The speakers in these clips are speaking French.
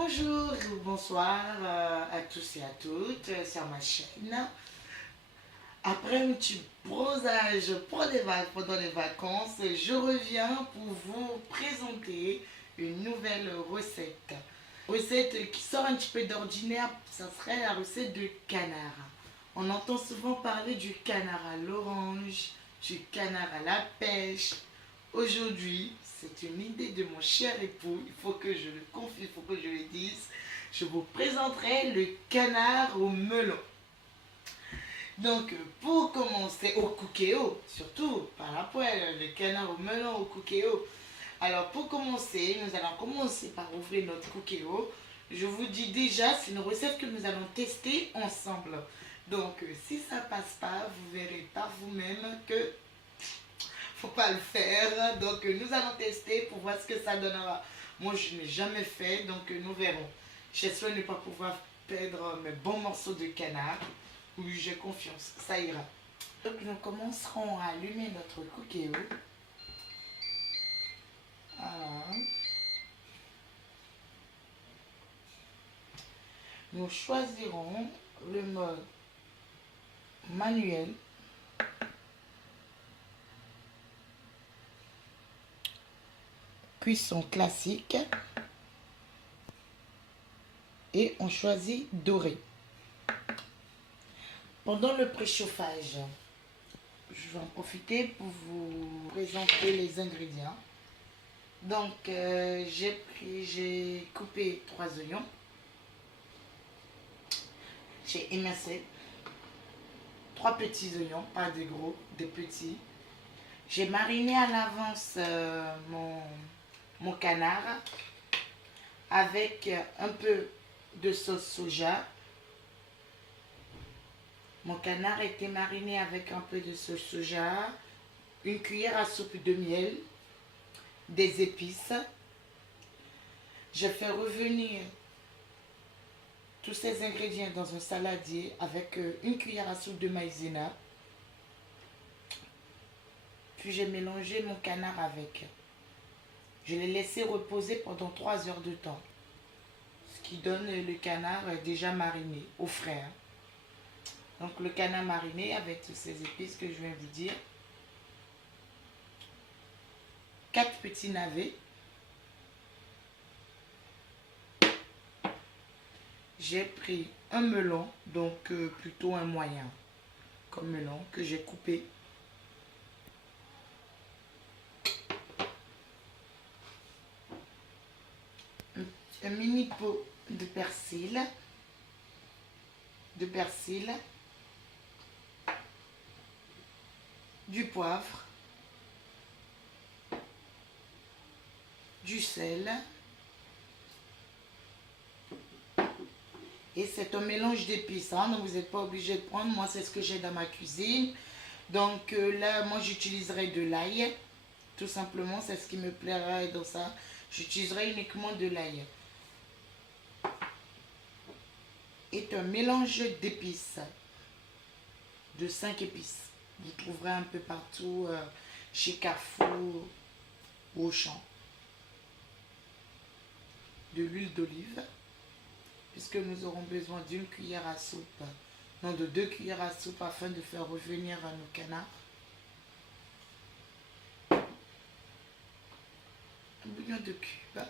Bonjour ou bonsoir à tous et à toutes sur ma chaîne. Après un petit brosage pendant les vacances, je reviens pour vous présenter une nouvelle recette. Recette qui sort un petit peu d'ordinaire, ça serait la recette de canard. On entend souvent parler du canard à l'orange, du canard à la pêche. Aujourd'hui, c'est une idée de mon cher époux, il faut que je le confie, il faut que je le dise. Je vous présenterai le canard au melon. Donc, pour commencer, au cookéo, surtout, par la poêle, le canard au melon au cookéo. Alors, pour commencer, nous allons commencer par ouvrir notre cookéo. Je vous dis déjà, c'est une recette que nous allons tester ensemble. Donc, si ça passe pas, vous verrez par vous-même que faut pas le faire. Donc, nous allons tester pour voir ce que ça donnera. Moi, je n'ai jamais fait, donc nous verrons. J'espère ne pas pouvoir perdre mes bons morceaux de canard. Oui, j'ai confiance, ça ira. Donc, nous commencerons à allumer notre cookéo. Voilà. Nous choisirons le mode manuel. Cuisson classique. Et on choisit doré. Pendant le préchauffage, je vais en profiter pour vous présenter les ingrédients. Donc, j'ai coupé 3 oignons. J'ai émincé 3 petits oignons, pas des gros, des petits. J'ai mariné à l'avance mon canard avec un peu de sauce soja. Mon canard était mariné avec un peu de sauce soja, une cuillère à soupe de miel, des épices. Je fais revenir tous ces ingrédients dans un saladier avec une cuillère à soupe de maïzena. Puis j'ai mélangé mon canard avec. Je l'ai laissé reposer pendant 3 heures de temps. Ce qui donne le canard déjà mariné, au frais. Donc le canard mariné avec toutes ces épices que je viens de vous dire. 4 petits navets. J'ai pris un melon, donc plutôt un moyen comme melon que j'ai coupé. Un mini pot de persil. Du poivre, du sel. Et c'est un mélange d'épices, hein, donc vous n'êtes pas obligé de prendre. Moi, c'est ce que j'ai dans ma cuisine. Donc là, moi, j'utiliserai de l'ail. Tout simplement, c'est ce qui me plaira dans ça. J'utiliserai uniquement de l'ail. Et un mélange d'épices. De 5 épices. Vous trouverez un peu partout chez Carrefour ou Auchan. De l'huile d'olive. Puisque nous aurons besoin d'une cuillère à soupe, non de 2 cuillères à soupe afin de faire revenir nos canards. Un bouillon de cube.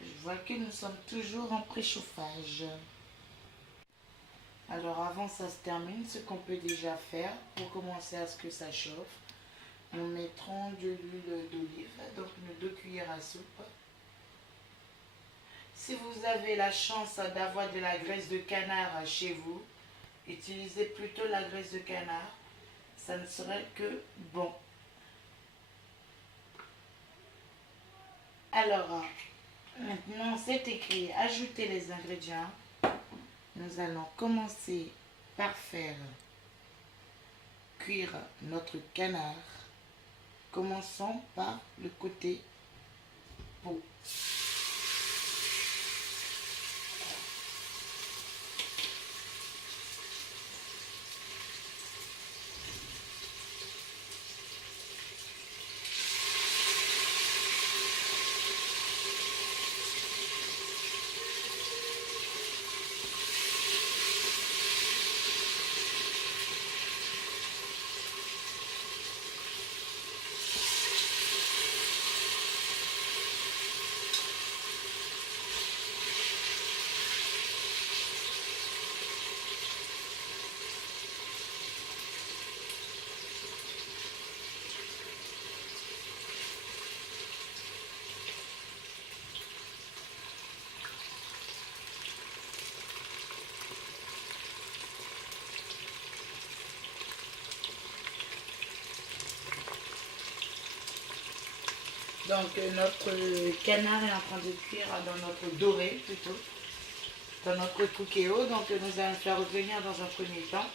Je vois que nous sommes toujours en préchauffage. Alors avant ça se termine, ce qu'on peut déjà faire pour commencer à ce que ça chauffe, nous mettrons de l'huile d'olive, donc nos 2 cuillères à soupe. Si vous avez la chance d'avoir de la graisse de canard chez vous, utilisez plutôt la graisse de canard, ça ne serait que bon. Alors, maintenant c'est écrit, ajoutez les ingrédients. Nous allons commencer par faire cuire notre canard. Commençons par le côté peau. Donc notre canard est en train de cuire dans notre doré plutôt, dans notre cookéo. Donc nous allons le faire revenir dans un premier temps.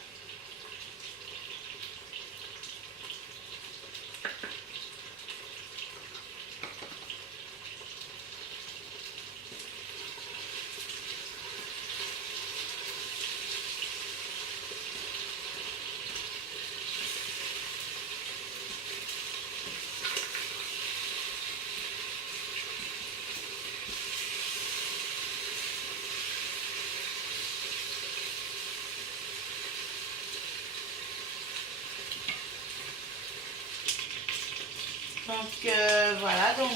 Donc voilà, donc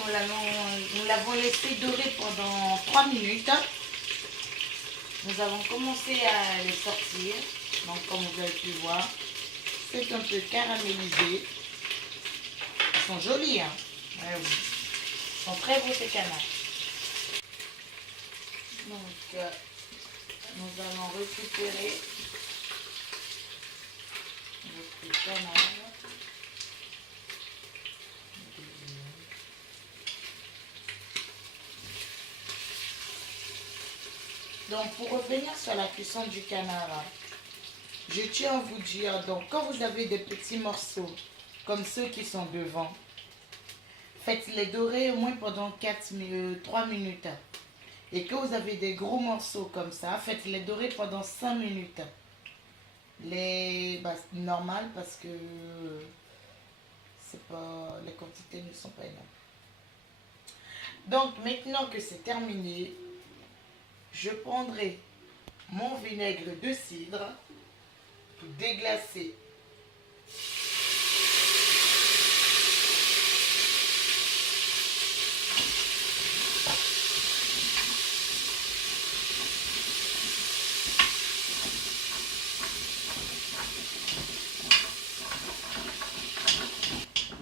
nous l'avons laissé dorer pendant 3 minutes. Nous avons commencé à les sortir. Donc comme vous avez pu voir, c'est un peu caramélisé. Ils sont jolis, hein. Ouais, oui. Ils sont très beaux ces canards. Donc nous allons récupérer notre canard. Donc pour revenir sur la cuisson du canard, je tiens à vous dire, donc quand vous avez des petits morceaux, comme ceux qui sont devant, faites-les dorer au moins pendant 3 minutes. Et que vous avez des gros morceaux comme ça, faites-les dorer pendant 5 minutes. Normal parce que les quantités ne sont pas énormes. Donc maintenant que c'est terminé, je prendrai mon vinaigre de cidre pour déglacer.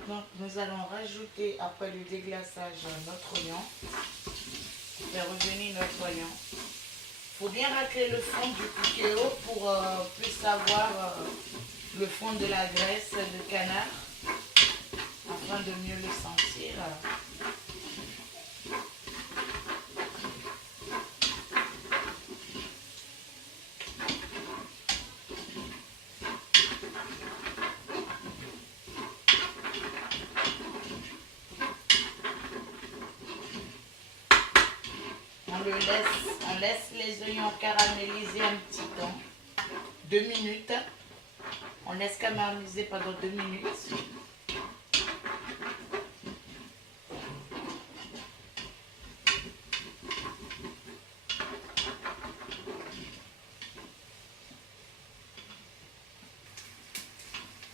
Donc nous allons rajouter après le déglaçage notre oignon. Faire revenir notre oignon. Il faut bien racler le fond du cookéo pour plus avoir le fond de la graisse de canard afin de mieux le sentir. On laisse les oignons caraméliser un petit temps, 2 minutes. On laisse caraméliser pendant 2 minutes.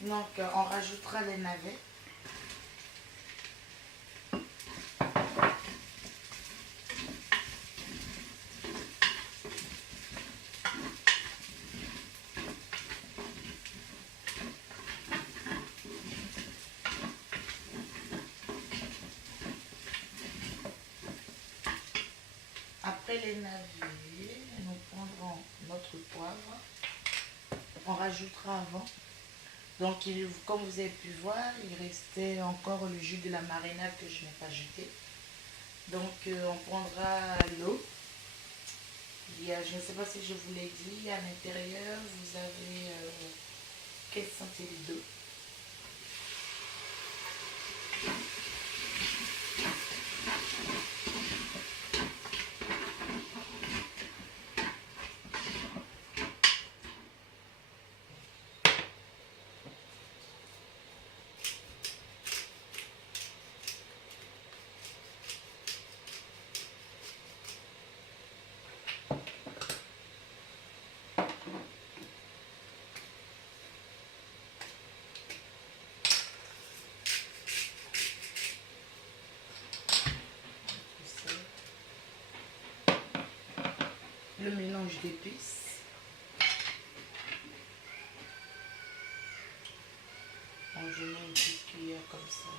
Donc on rajoutera les navets. Après les navets, nous prendrons notre poivre. On rajoutera avant. Donc, comme vous avez pu voir, il restait encore le jus de la marinade que je n'ai pas jeté. Donc, on prendra l'eau. Je ne sais pas si je vous l'ai dit, à l'intérieur, vous avez 15 centilitres d'eau. Le mélange d'épices. Je mets une petite cuillère comme ça.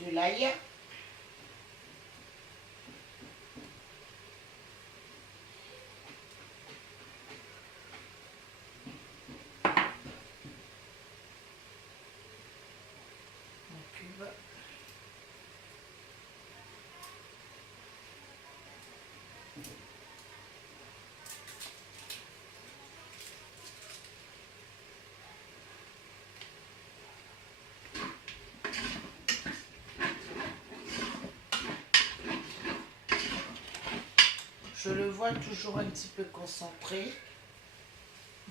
De l'ail. je le vois toujours un petit peu concentré.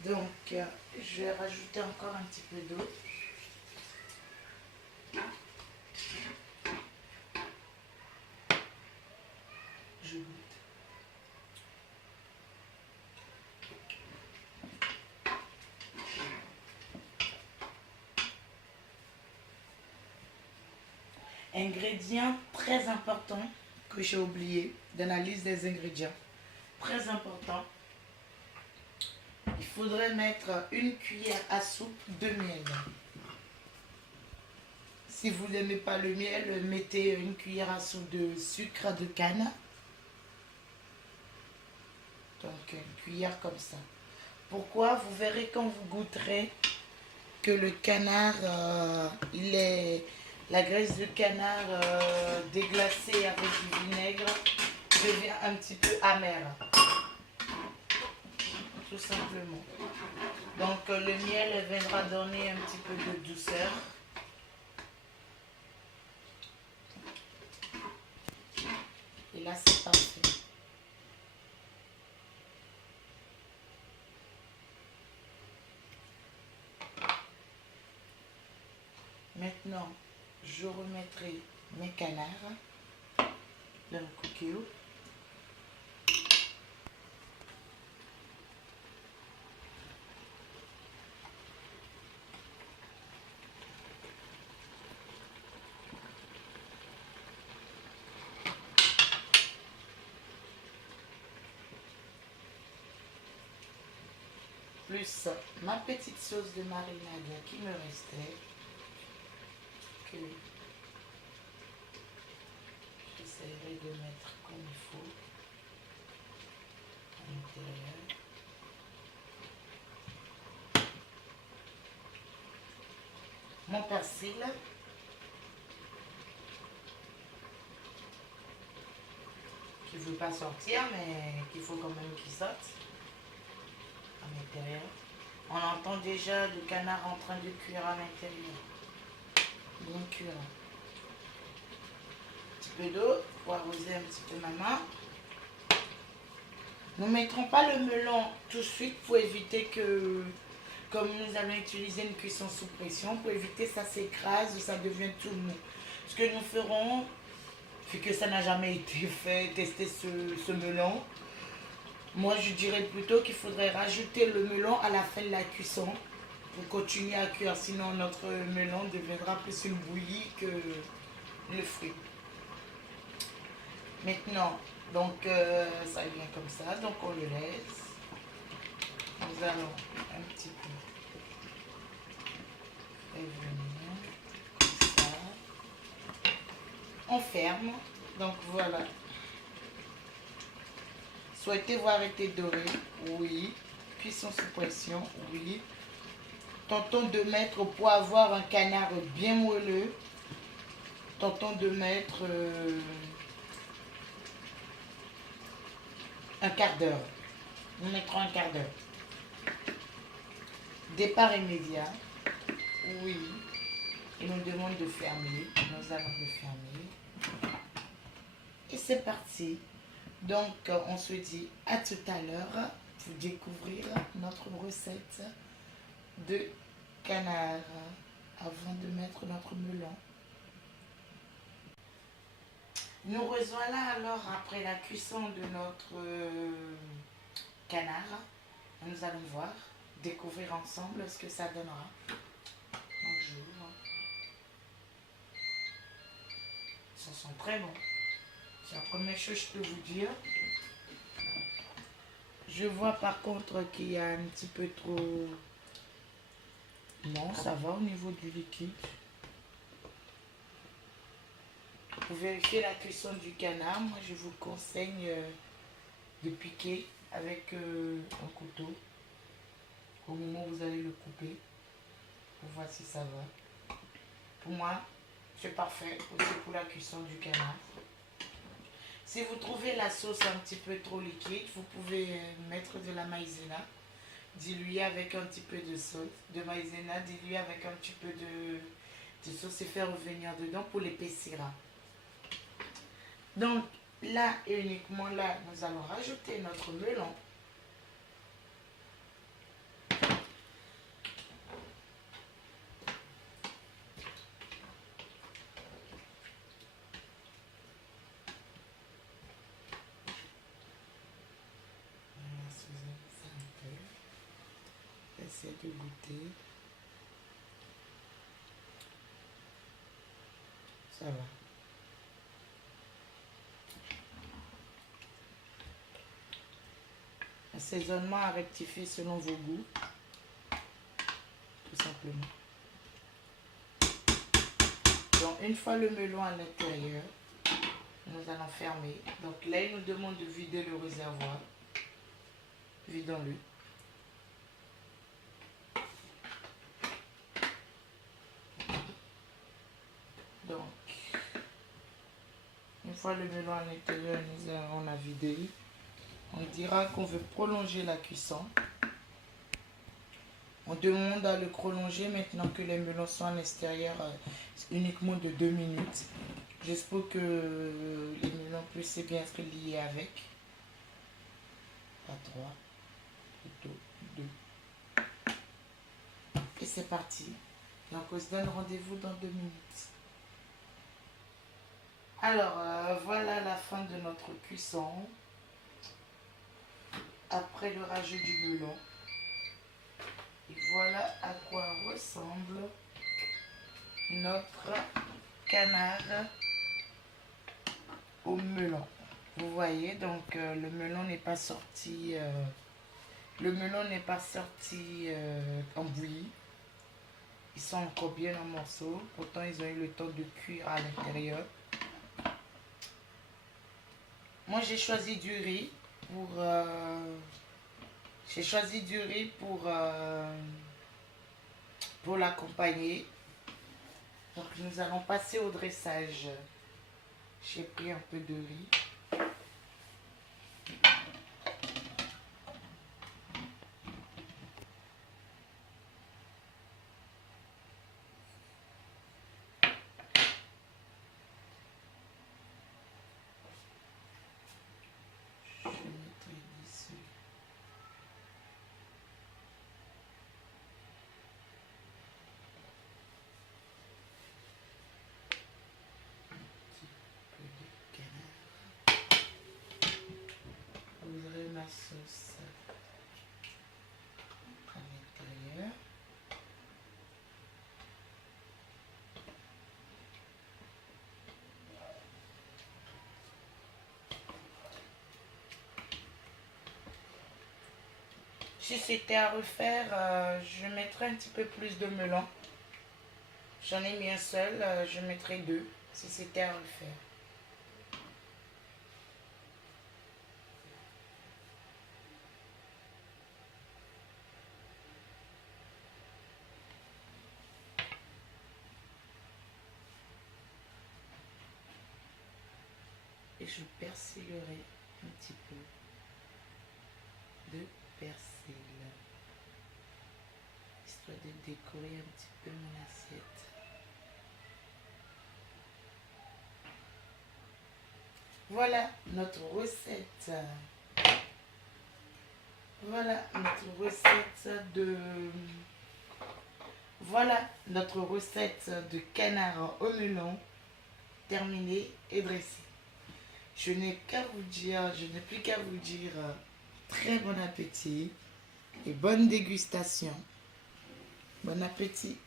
Donc, je vais rajouter encore un petit peu d'eau. Je goûte. Ingrédients très importants que j'ai oublié dans la liste des ingrédients. Très important. Il faudrait mettre une cuillère à soupe de miel. Si vous n'aimez pas le miel, mettez une cuillère à soupe de sucre de canne. Donc une cuillère comme ça. Pourquoi? Vous verrez quand vous goûterez que le canard, la graisse de canard déglacée avec du vinaigre devient un petit peu amère. Tout simplement. Donc le miel viendra donner un petit peu de douceur. Et là c'est parfait. Maintenant, je remettrai mes canards dans le cookie. Plus ma petite sauce de marinade qui me restait, que j'essaierai de mettre comme il faut à l'intérieur. Mon persil, qui ne veut pas sortir, mais qu'il faut quand même qu'il sorte à l'intérieur. On entend déjà le canard en train de cuire à l'intérieur. Bien cuire. Un petit peu d'eau pour arroser un petit peu ma main. Nous ne mettrons pas le melon tout de suite pour éviter que, comme nous allons utiliser une cuisson sous pression, pour éviter que ça s'écrase ou ça devienne tout mou. Ce que nous ferons, vu que ça n'a jamais été fait, tester ce melon, moi je dirais plutôt qu'il faudrait rajouter le melon à la fin de la cuisson pour continuer à cuire. Sinon notre melon deviendra plus une bouillie que le fruit. Maintenant, donc ça vient comme ça, donc on le laisse. Nous allons un petit peu revenir comme ça. On ferme, donc voilà. Souhaitez voir été doré? Oui. Cuisson sous pression? Oui. Tentons de mettre, pour avoir un canard bien moelleux, tentons de mettre un quart d'heure. Nous mettrons un quart d'heure. Départ immédiat. Oui. Il nous demande de fermer. Nous allons le fermer. Et c'est parti. Donc, on se dit à tout à l'heure pour découvrir notre recette de canard avant de mettre notre melon. Nous revoilà alors après la cuisson de notre canard. Nous allons voir, découvrir ensemble ce que ça donnera. Bonjour. Ça sent très bon. C'est la première chose que je peux vous dire. Je vois par contre qu'il y a un petit peu trop... Non, ça va au niveau du liquide. Pour vérifier la cuisson du canard, moi je vous conseille de piquer avec un couteau au moment où vous allez le couper pour voir si ça va. Pour moi, c'est parfait aussi pour la cuisson du canard. Si vous trouvez la sauce un petit peu trop liquide, vous pouvez mettre de la maïzena diluée avec un petit peu de sauce, de maïzena diluée avec un petit peu de sauce et faire revenir dedans pour l'épaissir. Donc, Là et uniquement là, nous allons rajouter notre melon. Essayez de goûter. Ça va. Assaisonnement à rectifier selon vos goûts. Tout simplement. Donc une fois le melon à l'intérieur, nous allons fermer. Donc là, il nous demande de vider le réservoir. Vidons-le. Donc, une fois le melon à l'intérieur, on a vidé. On dira qu'on veut prolonger la cuisson. On demande à le prolonger maintenant que les melons sont à l'extérieur uniquement de 2 minutes. J'espère que les melons puissent bien être liés avec. Pas 3, plutôt 2. Et c'est parti. Donc on se donne rendez-vous dans 2 minutes. Alors voilà la fin de notre cuisson. Après le rajout du melon. Et voilà à quoi ressemble notre canard au melon. Vous voyez, donc le melon n'est pas sorti en bouillie. Ils sont encore bien en morceaux. Pourtant, ils ont eu le temps de cuire à l'intérieur. Moi, j'ai choisi du riz pour l'accompagner. Donc, nous allons passer au dressage. J'ai pris un peu de riz. Ma sauce à l'intérieur. Si c'était à refaire, je mettrais un petit peu plus de melon. J'en ai mis un seul, je mettrais 2 si c'était à refaire. Et je persillerai un petit peu de persil, histoire de décorer un petit peu mon assiette. Voilà notre recette. Notre recette de canard au melon terminée et dressée. Je n'ai plus qu'à vous dire très bon appétit et bonne dégustation. Bon appétit.